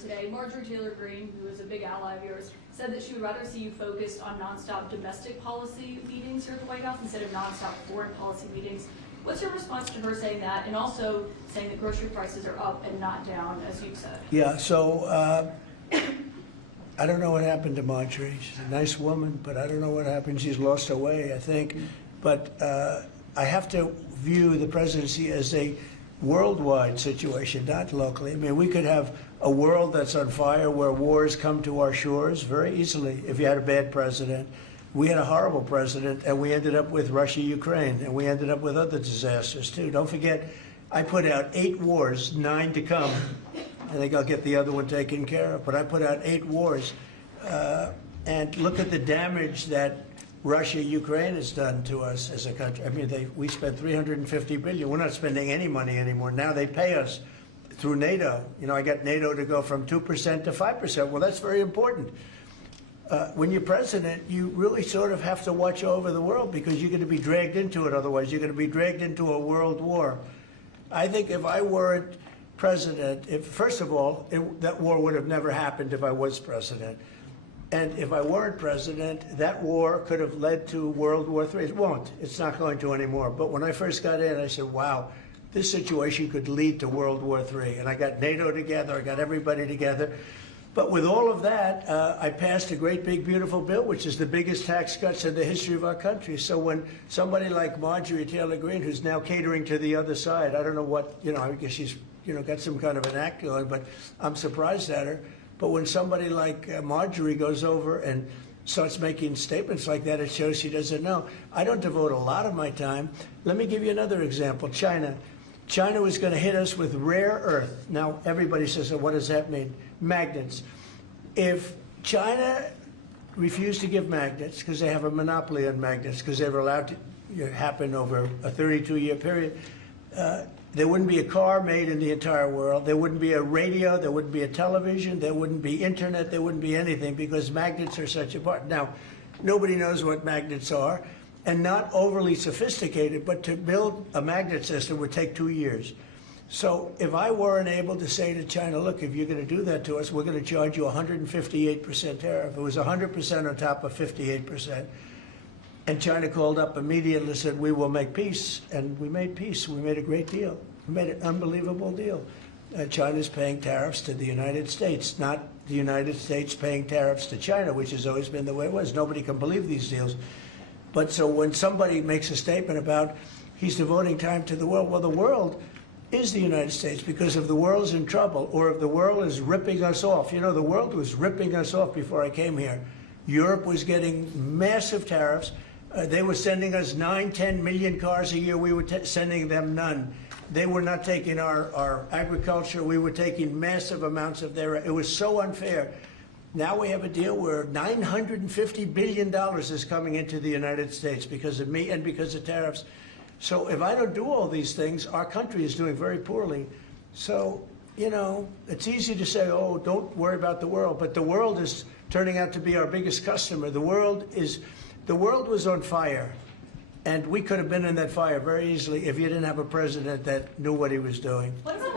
today. Marjorie Taylor Greene, who is a big ally of yours, said that she would rather see you focused on nonstop domestic policy meetings here at the White House instead of nonstop foreign policy meetings. What's your response to her saying that, and also saying that grocery prices are up and not down, as you've said? Yeah, so I don't know what happened to Marjorie. She's a nice woman, but I don't know what happened. She's lost her way, I think. But I have to view the presidency as a worldwide situation, not locally. I mean, we could have a world that's on fire where wars come to our shores very easily if you had a bad president. We had a horrible president, and we ended up with Russia, Ukraine, and we ended up with other disasters, too. Don't forget, I put out 8 wars, 9 to come. I think I'll get the other one taken care of. But I put out 8 wars. And look at the damage that Russia, Ukraine has done to us as a country. I mean, we spent $350 billion. We're not spending any money anymore. Now they pay us through NATO. You know, I got NATO to go from 2% to 5%. Well, that's very important. When you're president, you really sort of have to watch over the world because you're going to be dragged into it otherwise. You're going to be dragged into a world war. I think if I weren't president, first of all, that war would have never happened if I was president. And if I weren't president, that war could have led to World War III. It won't. It's not going to anymore. But when I first got in, I said, wow, this situation could lead to World War III. And I got NATO together. I got everybody together. But with all of that, I passed a great, big, beautiful bill, which is the biggest tax cuts in the history of our country. So when somebody like Marjorie Taylor Greene, who's now catering to the other side, I don't know what, I guess she's, got some kind of an act going, but I'm surprised at her. But when somebody like Marjorie goes over and starts making statements like that, it shows she doesn't know. I don't devote a lot of my time. Let me give you another example. China. China was going to hit us with rare earth. Now, everybody says, what does that mean? Magnets. If China refused to give magnets, because they have a monopoly on magnets, because they were allowed to happen over a 32-year period, there wouldn't be a car made in the entire world. There wouldn't be a radio. There wouldn't be a television. There wouldn't be internet. There wouldn't be anything because magnets are such a part. Now, nobody knows what magnets are, and not overly sophisticated, but to build a magnet system would take 2 years. So if I weren't able to say to China, look, if you're going to do that to us, we're going to charge you 158% tariff. It was 100% on top of 58%. And China called up immediately and said, we will make peace. And we made peace. We made a great deal. We made an unbelievable deal. China's paying tariffs to the United States, not the United States paying tariffs to China, which has always been the way it was. Nobody can believe these deals. But so when somebody makes a statement about he's devoting time to the world, well, the world is the United States because if the world's in trouble or if the world is ripping us off, the world was ripping us off before I came here. Europe was getting massive tariffs. They were sending us 9-10 million cars a year. We were sending them none. They were not taking our agriculture. We were taking massive amounts of their. It was so unfair. Now we have a deal where $950 billion is coming into the United States because of me and because of tariffs. So if I don't do all these things, our country is doing very poorly. So, it's easy to say, oh, don't worry about the world. But the world is turning out to be our biggest customer. The world was on fire. And we could have been in that fire very easily if you didn't have a president that knew what he was doing. What about